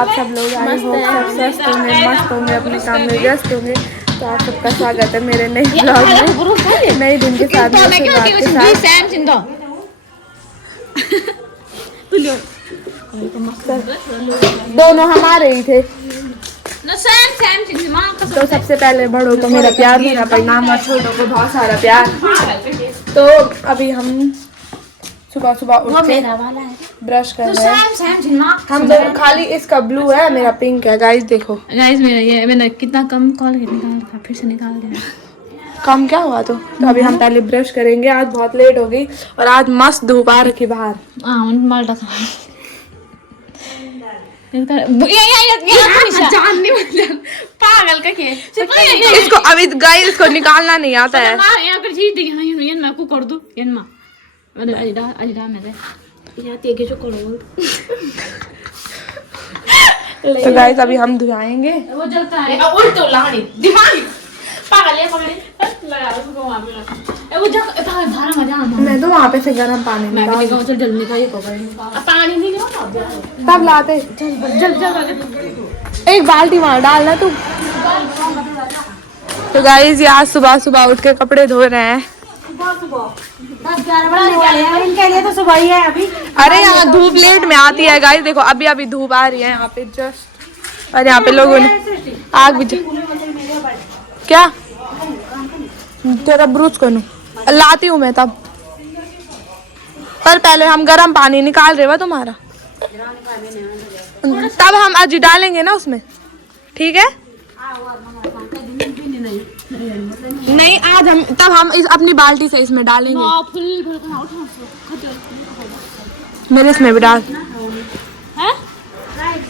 आप सब लोग? आई होप सब स्वस्थ होंगे, मस्त होंगे, अपने काम में व्यस्त होंगे। तो आप सबका स्वागत है मेरे नए ब्लॉग में, नए दिन के साथ दोनों हमारे ही थे। तो सबसे पहले बड़ों को मेरा प्यार, मेरा परिणाम, और छोटों को बहुत सारा प्यार। तो अभी हम सुबह सुबह उठ के ब्रश कर रहे हैं। हम दोनों, खाली इसका ब्लू है, मेरा पिंक है। गाइस देखो, गाइस मेरा ये मैंने कितना कम कॉलगेट निकाल था, फिर से निकाल दिया। कम क्या हुआ? तो अभी हम पहले ब्रश करेंगे। आज बहुत लेट हो गई और आज मस्त धूप आ रखी बाहर। माल्टा था पागल का के इसको अभी गाइस इसको निकालना नहीं आता है। यहाँ कर चीज देखिए मैं को कर दूं ये मां अरे अजडा मेरे या तेगे जो करो। तो गाइस अभी हम धुआएंगे। वो जलता है उल्टो लाड़ी दिमाग पागल है लगा उसको वहां पे वो जग धारा मजा आता। मैं तो वहां पे से गर्म पानी मैं भी निकाल चल जल्दी निकाल ये पकड़ पानी नहीं गिरा तब लाते। चल एक बाल्टी वहां डालना तू। तो गाइस ये आज सुबह सुबह उठ के कपड़े धो रहे हैं। इनके लिए तो सुबह ही है अभी। अरे यहाँ धूप लेट में आती है गाइस, देखो अभी अभी धूप आ रही है यहाँ पे जस्ट। और यहाँ पे लोगों ने आग भी क्या तेरा ब्रूच करूँ लाती हूँ मैं तब। पर पहले हम गर्म पानी निकाल रहे हो तुम्हारा, तब हम आज डालेंगे ना उसमें, ठीक है? नहीं आज हम तब हम अपनी बाल्टी से इसमें डालेंगे। मेरे इसमें भी डाल।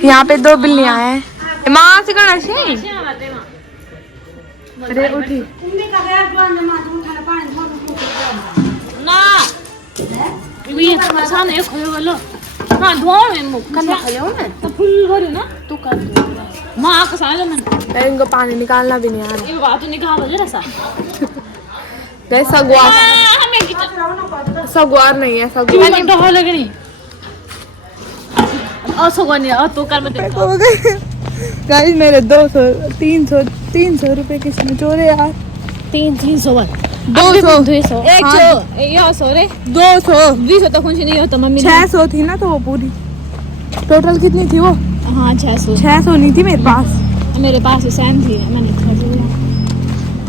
यहाँ पे 2 बिल्लियाँ हैं। माँ से करना चाहिए। अरे उठी ना ये सामने एक खोयो वाला हां धोड़ में मुख करना खायो ना तो फुल भरी ना तू कर दे मां का साले में इनको पानी निकालना भी नहीं आ रहा। ये बात निकाल जरा सा गैस सगवार सगवार नहीं है, सगवार नहीं तो हो लगनी और सगवार नहीं और तो कर मत गाइस मेरे 300 रुपए किसने चोरे यार। 300 बार 200 200 तो कुछ नहीं होता मम्मी 600 थी ना, तो वो पूरी टोटल कितनी थी वो? हाँ 600 नहीं थी मेरे पास भी सेम थी। मैंने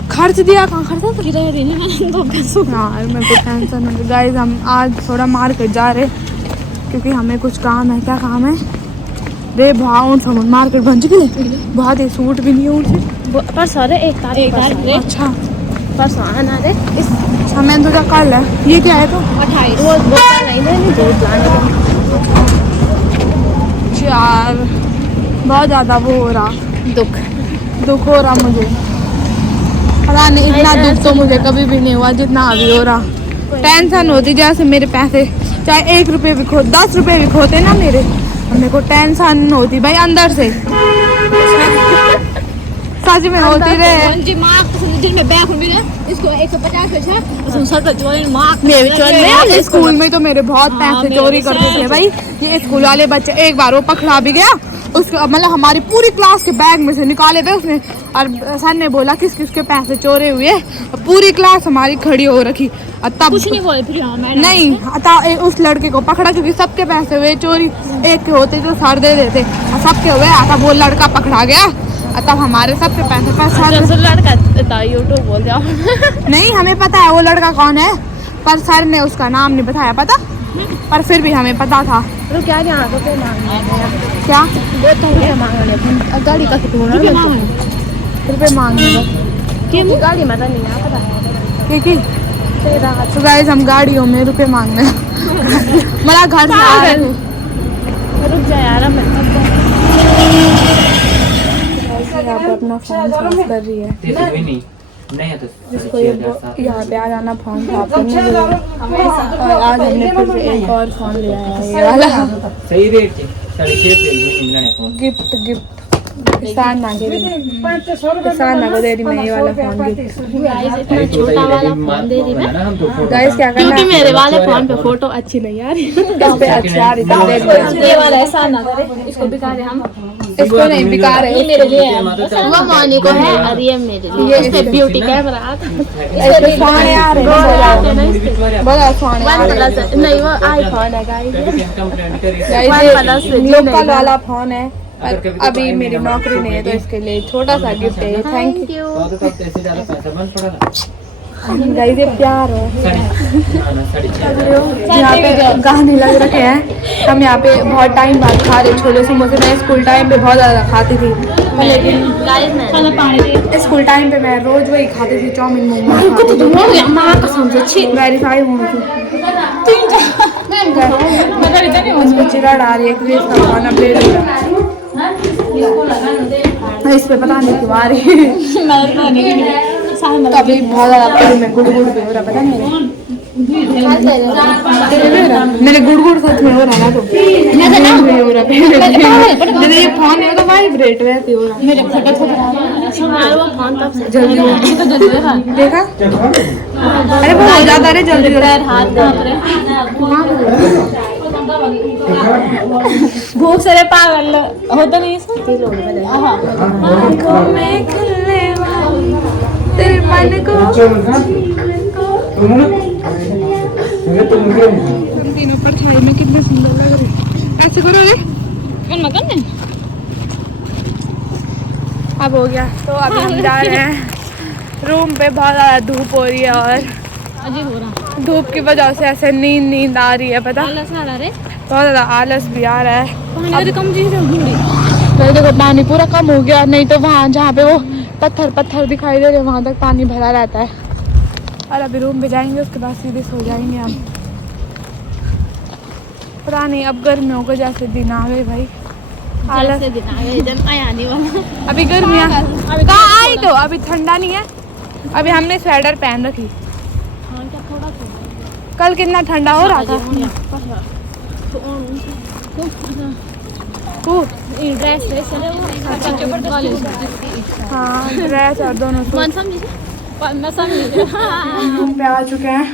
खर्च दिया। कहाँ खर्चा था? किराया देने मैंने तो पैसों यार मेरे को टेंशन है। गाइस हम आज थोड़ा मार्केट जा रहे क्योंकि हमें कुछ काम है। क्या काम है रे भाव? मार्केट बन चुकी है बहुत ही सूट भी नहीं है पर सारे एक तारीख अच्छा परसों आना रे इस अच्छा मैंने सोचा कल है। ये क्या है? तो 28 वो बोतल नहीं देनी जो प्लान यार बहुत ज़्यादा वो हो रहा दुख हो रहा मुझे। पता नहीं इतना दुख तो मुझे कभी भी नहीं हुआ जितना अभी हो रहा। टेंशन होती जैसे मेरे पैसे चाहे 1 रुपये भी खो 10 रुपये भी खोते ना मेरे को टेंशन होती भाई अंदर से। सच में होती रहे। मेरे स्कूल में तो मेरे बहुत पैसे चोरी करते थे भाई। ये स्कूल वाले बच्चे एक बार वो पकड़ा भी गया, उसको मतलब हमारी पूरी क्लास के बैग में से निकाले थे उसने। और सर ने बोला किस किस के पैसे चोरे हुए। पूरी क्लास हमारी खड़ी हो रखी। तब कुछ नहीं बोले फिर नहीं उस लड़के को पकड़ा क्योंकि सबके पैसे हुए चोरी। एक के होते तो सर दे देते और सबके हुए आता वो लड़का पकड़ा गया। तब हमारे सबके पैसे लड़का यूट्यूब बोल जाओ नहीं हमें पता है वो लड़का कौन है, पर सर ने उसका नाम नहीं बताया पता, पर फिर भी हमें पता था। तो क्या क्या रुपये मांगने क्या वो तो रुपये मांगने गाड़ी का रुपये मांगने कि गाड़ी माता नहीं आ पता क्योंकि तो गाइस हम गाड़ियों में रुपये मांगने मेरा घर से आ रहे थे। रुक जा यार मैं अपना फोन साफ कर रही है जिसको यहाँ पे आ जाना फोन साफ करने के लिए। और आज हमने फिर से एक और फोन लिया है ये वाला गिफ्ट सान्ना के लिए, सान्ना को दे रही मैं ये वाला फोन गिफ्ट। इतना छोटा वाला फोन दे रही मैं, गाइस क्या करना क्योंकि मेरे वाले फोन पे फोटो अच्छी नहीं आ रही। इस पे अच्छी आ रही थी, देख लो। ये वाला ऐसा ना करे, इसको बिका रहे हम। इसको नहीं बिका रहे, ये मेरे लिए है, वो मॉनी को है और ये मेरे लिए। इस पे ब्यूटी कैमरा आता है, इस पे फोन आ रहे हैं बहुत फोन आ रहे हैं। नहीं वो आईफोन है गाइस, गाइस ये लोकल वाला फोन है और अभी मेरी नौकरी नहीं है तो इसके लिए छोटा सा गिफ्ट है। थैंक यू गाइस, ये प्यार है। यहाँ पे गाने लग रखे हैं, हम यहाँ पे बहुत टाइम बाद खा रहे छोले समोसे। मैं स्कूल टाइम पे बहुत ज़्यादा खाती थी, लेकिन स्कूल टाइम पे मैं रोज वही खाती थी, चाउमीन मोमोज। वेरीफाई हूँ उसको चिड़ा आ रही है कि इसका खाना प्लेट इस पे पता नहीं क्यों आ रही है। अभी बहुत ज़्यादा पेट में गुड़ गुड़ भी हो रहा, पता नहीं मेरे गुड़ गुड़ सच में हो रहा ना, तो हो रहा मेरे ये फोन है तो वाइब्रेट वैसे हो रहा मेरे जल्दी देखा। अरे बहुत ज़्यादा, अरे जल्दी भूख से पागल होता नहीं तेरे मन को तुम तीनों पर खाई में कितने सुंदर लग रहे। ऐसे करो रे, अब हो गया। तो अभी हम जा रहे हैं रूम पे। बहुत ज़्यादा धूप हो रही है और अजीब हो रहा, धूप की वजह से ऐसे नींद आ रही है, पता बहुत ज़्यादा आलस भी आ रहा है। कम चीज तो देखो पानी पूरा कम हो गया, नहीं तो वहाँ जहाँ पे वो पत्थर दिखाई दे रहे वहाँ तक पानी भरा रहता है। और अभी रूम पे जाएंगे, उसके बाद सीधे सो जाएंगे हम। पता नहीं अब गर्मियों को जैसे दिन आ गए भाई, आलस दिन आ गए, दिन आया नहीं वाला। अभी गर्मियाँ कहाँ आई, तो अभी ठंडा नहीं है। अभी हमने स्वेटर पहन रखी, कल कितना ठंडा हो रहा था। हाँ ड्रेस और दोनों रूम पे आ चुके हैं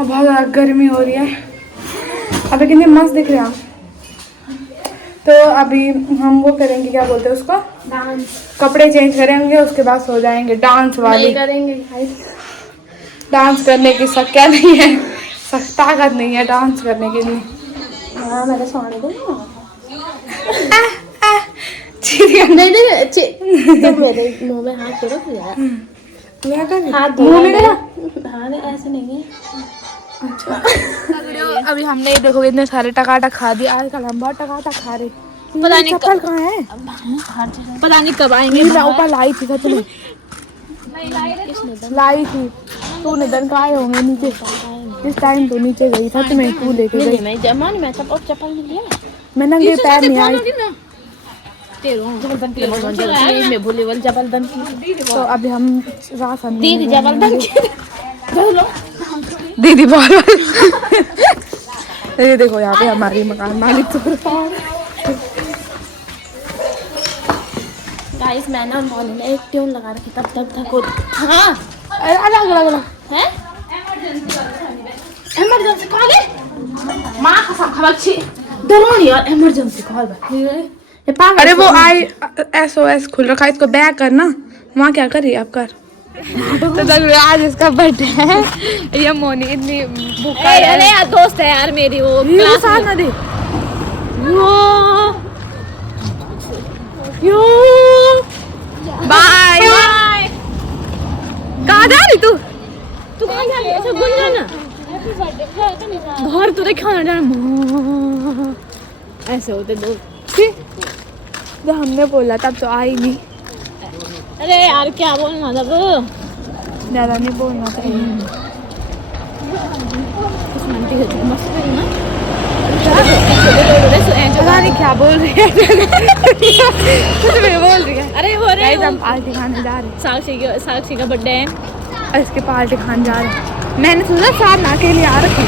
और बहुत ज़्यादा गर्मी हो रही है। अभी कितने मस्त दिख रहे हैं। तो अभी हम वो करेंगे, क्या बोलते हैं उसको, कपड़े चेंज करेंगे, उसके बाद सो जाएंगे। डांस वाली करेंगे, डांस करने की शक्ति नहीं है, ताकत नहीं है डांस करने के लिए। हाँ मैंने सोने को नहीं तो मेरे मुंह में हाथ तो रख दिया, हाथ हाँ ऐसे नहीं है। अच्छा अभी हमने देखो इतने सारे टकाटक खा दिए। आजकल हम बहुत टकाटक खा रहे। पता नहीं चप्पल कहाँ है, पता नहीं कब आएंगे। ऊपर लाई थी सच में, लाई थी तूने दन का आए होंगे नीचे। इस टाइम तो नीचे गई था, तुम्हें तू लेके गई। मैं जमान मैं चप्पल नहीं लिया, मैं नंगे पैर नहीं आई। मैं भूली वाली जबरदन की। तो अभी हम राशन दीदी जबरदन की दीदी बहुत ये देखो यहाँ पे हमारी मकान मालिक तो गाइस मैं ना मॉर्निंग में एक ट्यून लगा रखी तब तक थको। हाँ अलग है इमरजेंसी कॉल है माँ कसम खबर छी डरो यार इमरजेंसी कॉल ये पागल। अरे वो SOS खुल रखा है, इसको बैक करना। वहाँ क्या कर रही है आप कर। तो आज इसका बर्थडे है, ये मोनी इतनी भूखा है। अरे यार दोस्त है यार मेरी, वो क्लास साथ ना दे बाय बाय। कहाँ जा रही तू कहाँ जा रही है? ऐसे घूम जाना घर तो देखा ना जाना, ऐसे होते दो। जब हमने बोला तब तो आई नहीं। अरे यार क्या बोलना था, ज़्यादा नहीं बोलना चाहिए। पता नहीं क्या बोल रही है कुछ भी बोल रही है। अरे हो रहे हम पार्टी खाने जा रहे हैं। साक्षी का बर्थडे है और इसके पार्टी खाने जा रहे हैं। मैंने सोचा साथ ना के लिए आ रखी,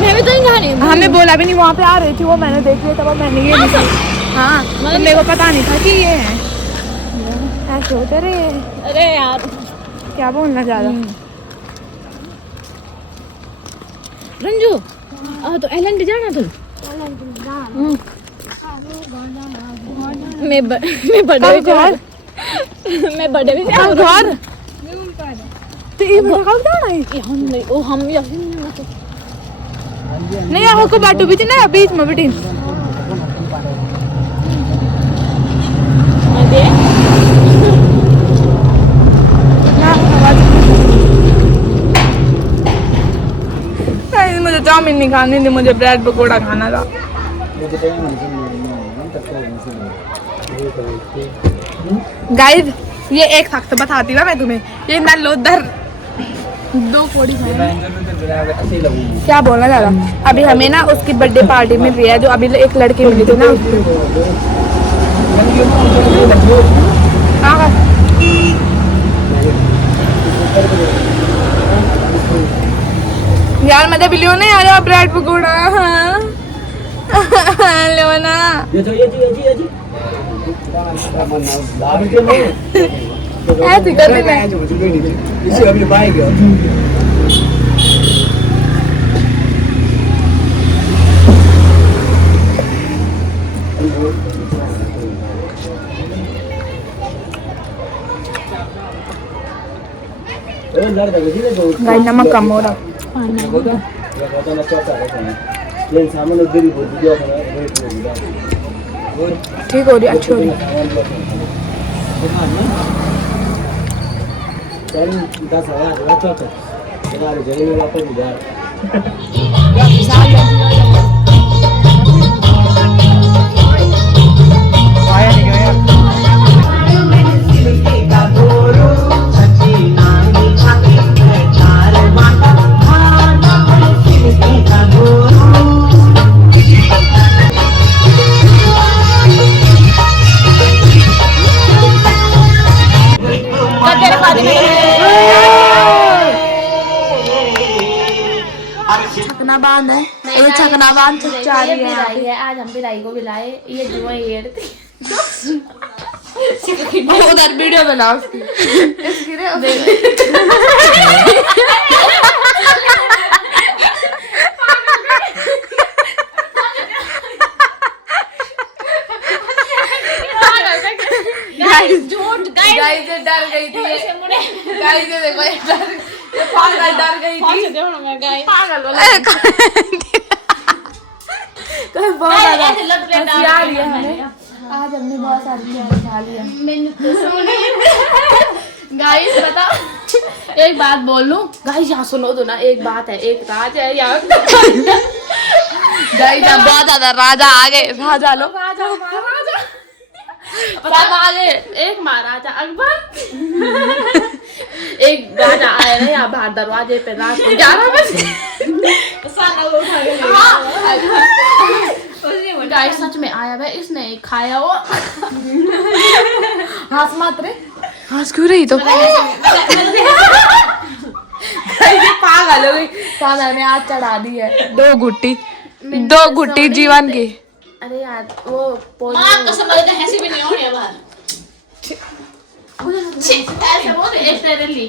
मैं भी तो नहीं जानी। हमें बोला भी नहीं, वहाँ पे आ रही थी वो, मैंने देख लिया तब मैंने ये नहीं। हाँ मतलब मेरे को पता नहीं था कि ये है। ऐसे होते रे। अरे यार क्या बोलना ज्यादा। रंजू तो एलन भी जाना तुम मैं बर्थडे मैं बर्थडे में घर तो ये बड़ा कब जाना है हम नहीं ओ हम नहीं यहाँ को बाटू बीच ना बीच में बेटी मुझे चाउमीन नहीं खानी थी मुझे ब्रेड पकौड़ा खाना था गाइस ये एक फैक्ट बताती ना मैं तुम्हें ये ना लोदर 2 कोड़ी खाए क्या बोलना ज्यादा अभी हमें ना उसकी बर्थडे पार्टी मिल रही है जो अभी एक लड़की मिली थी ना यार मजा भी लियो ना यार ब्रेड पकौड़ा लो ना ऐसे कर देना गाइस नमक कम हो रहा ठीक हो रही अच्छी हो रही छकना बांध है ये छकना बांध जा रही है आज हम बिलाई को बिलाए ये जुआ येड़ उधर वीडियो बनाओ उसकी गाइस डर गई थी गाइस देखो पागल डर गई थी पागल वाला बहुत ज्यादा हंसी आ रही है हमें आज हमने बहुत सारी चीजें खा लिया मैंने तो सुनी गाइस बता एक बात बोल लूं गाइस यहाँ सुनो तो ना एक बात है एक राज है यहाँ गाइस बहुत ज्यादा राजा आ गए राजा लो राजा महाराजा सब आगे एक महाराजा अकबर एक राजा आए ना यहाँ बाहर दरवाजे पे रात को 11 बजे गाइस सच में आया है इसने खाया वो हंस मत रे हंस क्यों रही तो पागल हो गई सादा ने आज चढ़ा दी है 2 गुट्टी जीवन की अरे यार वो मां कसम लगे ऐसे भी नहीं होने बाहर ऐसे बोल एक तेरे लिए